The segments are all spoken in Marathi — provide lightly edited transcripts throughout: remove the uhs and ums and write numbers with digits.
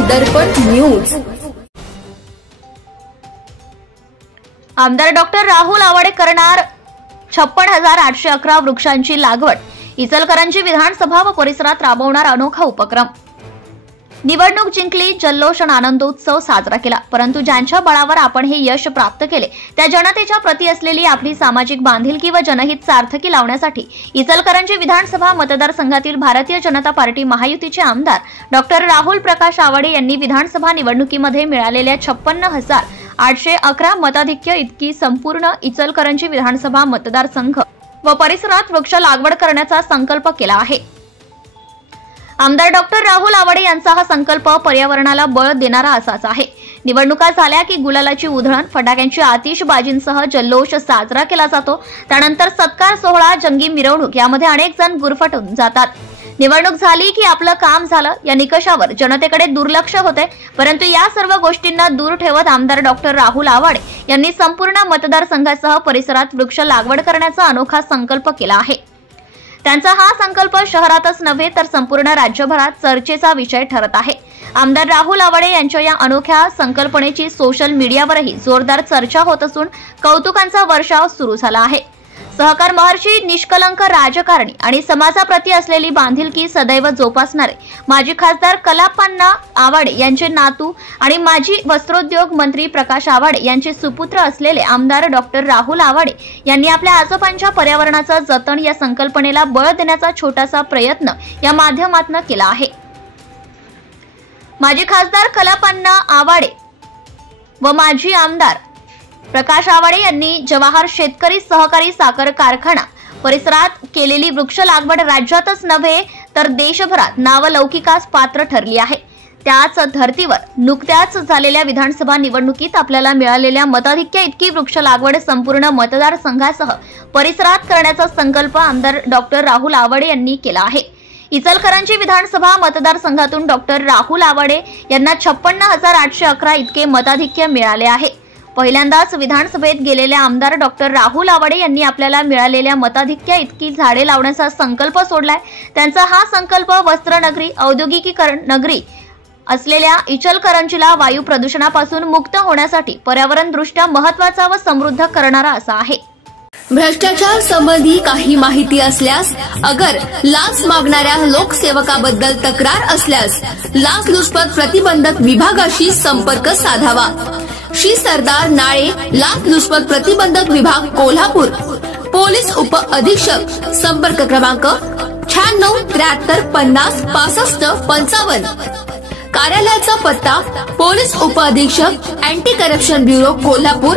दर्पण न्यूज। आमदार डॉक्टर राहुल आवाडे करणार 56,811 वृक्षांची लागवड। इचलकरंजी विधानसभा व परिसरात राबवणार अनोखा उपक्रम। निवडणूक जिंकली, जल्लोष आणि आनंदोत्सव साजरा केला, परंतु ज्यांच्या बळावर आपण हे यश प्राप्त केले त्या जनतेच्या प्रती असलेली आपली सामाजिक बांधिलकी व जनहित सार्थकी लावण्यासाठी इचलकरंजी विधानसभा मतदारसंघातील भारतीय जनता पार्टी महायुतीचे आमदार डॉक्टर राहुल प्रकाश आवाडे यांनी विधानसभा निवडणुकीमध्ये मिळालेल्या 56,811 मताधिक्य इतकी संपूर्ण इचलकरंजी विधानसभा मतदारसंघ व परिसरात वृक्ष लागवड करण्याचा संकल्प केला आहे। आमदार डॉक्टर राहुल आवाडे यांचा हा संकल्प पर्यावरणाला बळ देणारा असाच आहे। निवडणुका झाल्या की गुलालाची उधळण, फटाक्यांची आतिषबाजींसह जल्लोष साजरा केला जातो। त्यानंतर सत्कार सोहळा, जंगी मिरवणूक यामध्ये अनेक जण गुरफटून जातात। निवडणूक झाली की आपलं काम झालं या निकषावर जनतेकडे दुर्लक्ष होते, परंतु या सर्व गोष्टींना दूर ठेवत आमदार डॉक्टर राहुल आवाडे यांनी संपूर्ण मतदारसंघासह परिसरात वृक्ष लागवड करण्याचा अनोखा संकल्प केला आहे। त्यांचा हा संकल्प शहरातच नव्हे तर संपूर्ण राज्यभरात चर्चेचा विषय ठरत आहे। आमदार राहुल आवाडे यांच्या या अनोख्या संकल्पनेची सोशल मीडियावरही जोरदार चर्चा होत असून कौतुकांचा वर्षाव सुरू झाला आहे। सहकार महर्षी, निष्कलंक राजकारणी आणि समाजाप्रती असलेली बांधिलकी सदैव जोपासणारे माजी खासदार कलाप्पा आवाडे यांचे नातू आणि माजी वस्त्रोद्योग मंत्री प्रकाश आवाडे यांचे सुपुत्र असलेले आमदार डॉक्टर राहुल आवाडे यांनी आपल्या आजोबांच्या पर्यावरणाचं जतन या संकल्पनेला बळ देण्याचा छोटासा प्रयत्न या माध्यमातून केला आहे। माजी खासदार कलाप्पा आवाडे व माजी आमदार प्रकाश आवाडे यांनी जवाहर शेतकरी सहकारी साखर कारखाना परिसरात केलेली वृक्ष लागवड राज्यातच नव्हे तर देशभरात नावलौकिकास पात्र ठरली आहे। त्याच धर्तीवर नुकत्याच झालेल्या विधानसभा निवडणुकीत आपल्याला मिळालेल्या मताधिक्य इतकी वृक्ष लागवड संपूर्ण मतदारसंघासह परिसरात करण्याचा संकल्प आमदार डॉक्टर राहुल आवाडे यांनी केला आहे। इचलकरंजी विधानसभा मतदारसंघातून डॉक्टर राहुल आवाडे यांना 56,811 इतके मताधिक्य मिळाले आहे। पहिल्यांदाच विधानसभेत गेलेल्या आमदार डॉक्टर राहुल आवाडे यांनी आपल्याला मिळालेल्या मताधिक्य इतकी झाडे लावण्याचा संकल्प सोडलाय। त्यांचा हा संकल्प वस्त्रनगरी, औद्योगिकीकरण नगरी असलेल्या इचलकरंजीला वायू प्रदूषणापासून मुक्त होण्यासाठी पर्यावरणदृष्ट्या महत्त्वाचा व समृद्ध करणारा असा आहे। भ्रष्टाचार संबंधी काही माहिती असल्यास, अगर लाच मागणाऱ्या लोकसेवकाबद्दल तक्रार असल्यास लाचलुचपत प्रतिबंधक विभागाशी संपर्क साधावा। श्री सरदार नाळे, लाचलुचपत प्रतिबंधक विभाग, कोल्हापूर। पोलीस उप अधीक्षक, संपर्क क्रमांक 96 73 50 65 55। कार्यालयाचा पत्ता पोलीस उप अधीक्षक, अँटी करप्शन ब्युरो, कोल्हापूर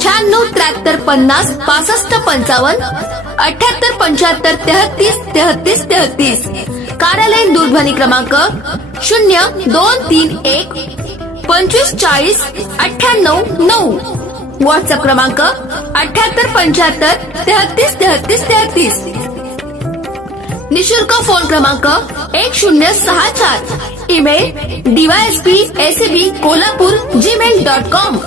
96 73 50 65 55 78 75 33 33 33। कार्यालयीन दूरध्वनी क्रमांक 0231 25 40 98 9। व्हॉट्सअप क्रमांक 78 75 33 33 33। निशुल्क फोन क्रमांक 1064। Email dysp@kolhapur@gmail.com।